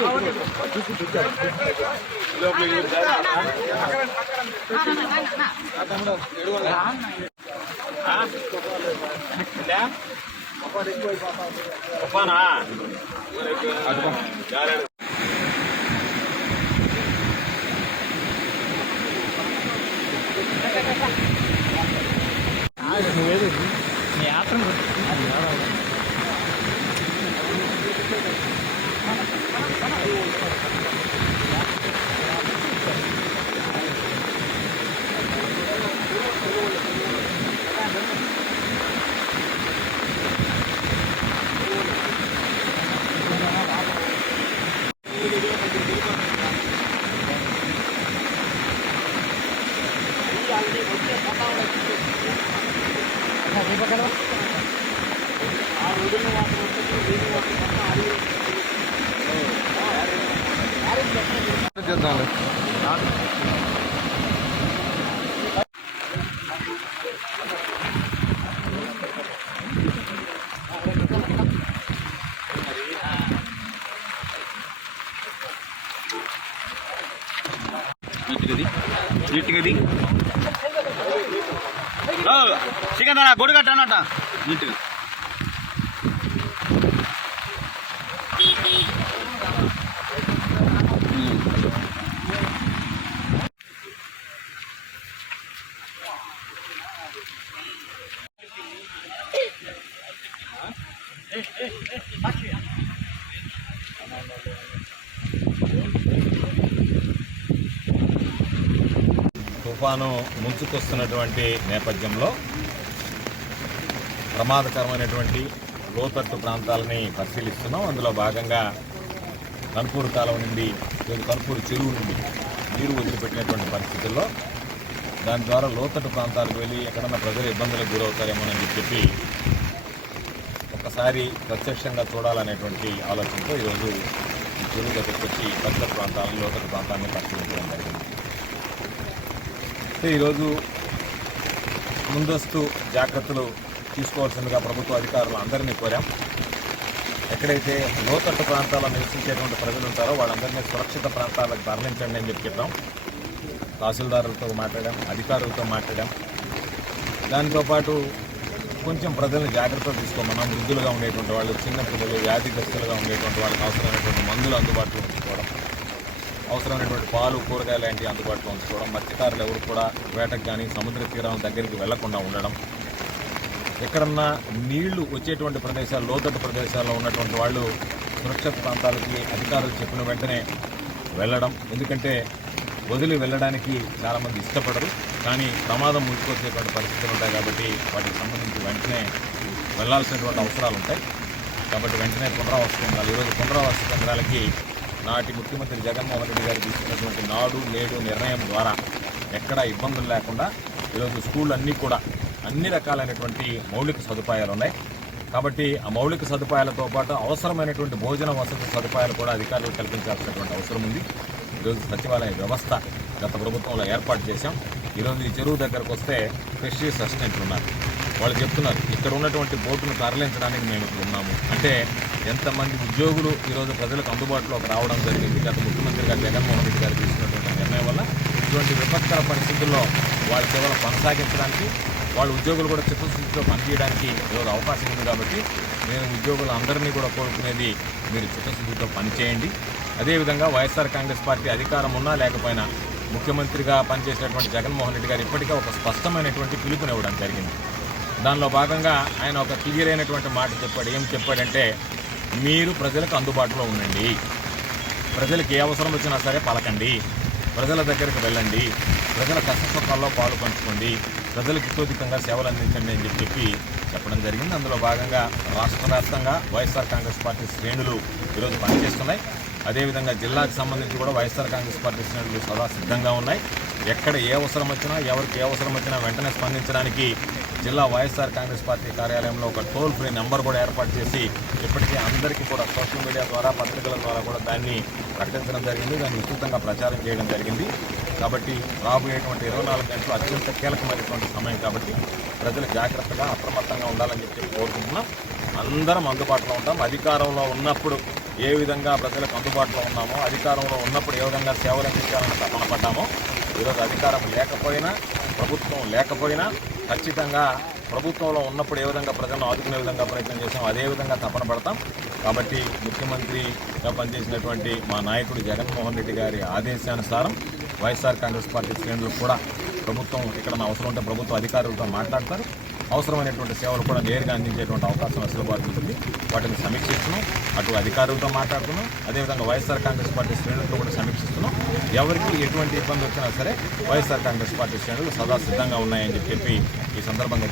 చేద్దాంలే నీట్గది నీట్గది చికెన్ గొడుగు కట్టానట నీట్గా తుఫాను ముంచుకొస్తున్నటువంటి నేపథ్యంలో ప్రమాదకరమైనటువంటి లోతట్టు ప్రాంతాలని పరిశీలిస్తున్నాం. అందులో భాగంగా కనుపూరు కాలువ నుండి లేదా కనుపూరు చెరువు నుండి నీరు వదిలిపెట్టినటువంటి పరిస్థితుల్లో దాని ద్వారా లోతట్టు ప్రాంతాలకు వెళ్ళి ఎక్కడన్నా ప్రజలు ఇబ్బందులకు గురవుతారేమోనని చెప్పి ఒకసారి ప్రత్యక్షంగా చూడాలనేటువంటి ఆలోచనతో ఈరోజు జూలు దగ్గరికి వచ్చి పరిసర ప్రాంతాలను లోతట్టు ప్రాంతాన్ని పరిశీలించడం జరిగింది. అయితే ఈరోజు ముందస్తు జాగ్రత్తలు తీసుకోవాల్సిందిగా ప్రభుత్వ అధికారులు అందరినీ కోరాం. ఎక్కడైతే లోతట్టు ప్రాంతాల్లో నివసించేటువంటి ప్రజలు ఉంటారో వాళ్ళందరినీ సురక్షిత ప్రాంతాలకు తరలించండి అని చెప్పి చెప్పాం. తహసీల్దారులతో మాట్లాడాం అధికారులతో మాట్లాడాం. దాంతోపాటు కొంచెం ప్రజలను జాగ్రత్త తీసుకోమన్నాం. వృద్ధులుగా ఉండేటువంటి వాళ్ళు చిన్న పిల్లలు వ్యాధిగ్రస్తులుగా ఉండేటువంటి వాళ్ళకి అవసరమైనటువంటి మందులు అందుబాటులో ఉంచుకోవడం అవసరమైనటువంటి పాలు కూరగాయలు లాంటివి అందుబాటులో ఉంచుకోవడం మత్స్యకారులు ఎవరు కూడా వేటకు కానీ సముద్ర తీరం దగ్గరికి వెళ్ళకుండా ఉండడం ఎక్కడన్నా నీళ్ళు వచ్చేటువంటి ప్రదేశాలు లోతట్టు ప్రదేశాల్లో ఉన్నటువంటి వాళ్ళు సురక్షిత ప్రాంతాలకి అధికారులు చెప్పిన వెంటనే వెళ్ళడం. ఎందుకంటే వదిలి వెళ్ళడానికి చాలామంది ఇష్టపడరు. కానీ ప్రమాదం ముందుకొచ్చేటువంటి పరిస్థితులు ఉంటాయి కాబట్టి వాటికి సంబంధించి వెంటనే వెళ్ళాల్సినటువంటి అవసరాలు ఉంటాయి. కాబట్టి వెంటనే పునరావాస కేంద్రాలు ఈరోజు పునరావాస కేంద్రాలకి నాటి ముఖ్యమంత్రి జగన్మోహన్ రెడ్డి గారు తీసుకున్నటువంటి నాడు నేడు నిర్ణయం ద్వారా ఎక్కడా ఇబ్బందులు లేకుండా ఈరోజు స్కూళ్ళన్నీ కూడా అన్ని రకాలైనటువంటి మౌలిక సదుపాయాలు ఉన్నాయి. కాబట్టి ఆ మౌలిక సదుపాయాలతో పాటు అవసరమైనటువంటి భోజన వసతి సదుపాయాలు కూడా అధికారులు కల్పించాల్సినటువంటి అవసరం ఉంది. ఈరోజు సచివాలయ వ్యవస్థ గత ప్రభుత్వంలో ఏర్పాటు చేశాం. ఈరోజు ఈ చెరువు దగ్గరకు వస్తే ఫిషరీస్ అసిస్టెంట్లు ఉన్నారు వాళ్ళు చెప్తున్నారు ఇక్కడ ఉన్నటువంటి బోటును తరలించడానికి మేము ఇక్కడ ఉన్నాము. అంటే ఎంతమంది ఉద్యోగులు ఈరోజు ప్రజలకు అందుబాటులోకి రావడం జరిగింది. గత ముఖ్యమంత్రి గారు జగన్మోహన్ రెడ్డి గారు తీసుకున్నటువంటి నిర్ణయం వల్ల ఇటువంటి విపత్కర పరిస్థితుల్లో వాళ్ళ సేవలు కొనసాగించడానికి వాళ్ళ ఉద్యోగులు కూడా చిత్తశుద్ధితో పనిచేయడానికి ఈరోజు అవకాశం ఉంది కాబట్టి నేను ఉద్యోగులు అందరినీ కూడా కోరుకునేది మీరు చిత్తశుద్ధితో పనిచేయండి. అదేవిధంగా వైఎస్ఆర్ కాంగ్రెస్ పార్టీ అధికారం ఉన్నా లేకపోయినా ముఖ్యమంత్రిగా పనిచేసినటువంటి జగన్మోహన్ రెడ్డి గారు ఇప్పటికే ఒక స్పష్టమైనటువంటి పిలుపునివ్వడం జరిగింది. దానిలో భాగంగా ఆయన ఒక క్లియర్ అయినటువంటి మాట చెప్పాడు. ఏం చెప్పాడంటే మీరు ప్రజలకు అందుబాటులో ఉండండి. ప్రజలకు ఏ అవసరం వచ్చినా సరే పలకండి. ప్రజల దగ్గరికి వెళ్ళండి. ప్రజల కష్టసుఖాల్లో పాలు పంచుకోండి. ప్రజలకు ఇతోధికంగా సేవలు అందించండి అని చెప్పి చెప్పడం జరిగింది. అందులో భాగంగా రాష్ట్ర వ్యాప్తంగా వైఎస్ఆర్ కాంగ్రెస్ పార్టీ శ్రేణులు ఈరోజు పనిచేస్తున్నాయి. అదేవిధంగా జిల్లాకు సంబంధించి కూడా వైఎస్ఆర్ కాంగ్రెస్ పార్టీ శ్రేణులు సదా సిద్ధంగా ఉన్నాయి. ఎక్కడ ఏ అవసరం వచ్చినా ఎవరికి ఏ అవసరం వచ్చినా వెంటనే స్పందించడానికి జిల్లా వైఎస్ఆర్ కాంగ్రెస్ పార్టీ కార్యాలయంలో ఒక టోల్ ఫ్రీ నెంబర్ కూడా ఏర్పాటు చేసి ఇప్పటికే అందరికీ కూడా సోషల్ మీడియా ద్వారా పత్రికల ద్వారా కూడా దాన్ని ప్రకటించడం జరిగింది. దాన్ని విస్తృతంగా ప్రచారం చేయడం జరిగింది. కాబట్టి రాబోయేటువంటి ఇరవై నాలుగు గంటలు అత్యంత కీలకమైనటువంటి సమయం కాబట్టి ప్రజలు జాగ్రత్తగా అప్రమత్తంగా ఉండాలని చెప్పి కోరుకుంటున్నాం. అందరం అందుబాటులో ఉంటాం. అధికారంలో ఉన్నప్పుడు ఏ విధంగా ప్రజలకు అందుబాటులో ఉన్నామో అధికారంలో ఉన్నప్పుడు ఏ విధంగా సేవలు అందించాలని తపన పడ్డామో ఈరోజు అధికారం లేకపోయినా ప్రభుత్వం లేకపోయినా ఖచ్చితంగా ప్రభుత్వంలో ఉన్నప్పుడు ఏ విధంగా ప్రజలను ఆదుకునే విధంగా ప్రయత్నం చేసాం అదే విధంగా తపన పడతాం. కాబట్టి ముఖ్యమంత్రిగా పనిచేసినటువంటి మా నాయకుడు జగన్మోహన్ రెడ్డి గారి ఆదేశానుసారం వైఎస్ఆర్ కాంగ్రెస్ పార్టీ శ్రేణులు కూడా ప్రభుత్వం ఇక్కడ అవసరం ఉంటే ప్రభుత్వ అధికారులతో మాట్లాడతారు. అవసరమైనటువంటి సేవలు కూడా నేరుగా అందించేటువంటి అవకాశం వెసులుబాటు ఉంటుంది వాటిని సమీక్షిస్తున్నాం. అటు అధికారులతో మాట్లాడుతున్నాం. అదేవిధంగా వైఎస్ఆర్ కాంగ్రెస్ పార్టీ శ్రేణులతో కూడా సమీక్షిస్తున్నాం. ఎవరికి ఎటువంటి ఇబ్బంది వచ్చినా సరే వైఎస్ఆర్ కాంగ్రెస్ పార్టీ శ్రేణులు సదా సిద్ధంగా ఉన్నాయని చెప్పి ఈ సందర్భంగా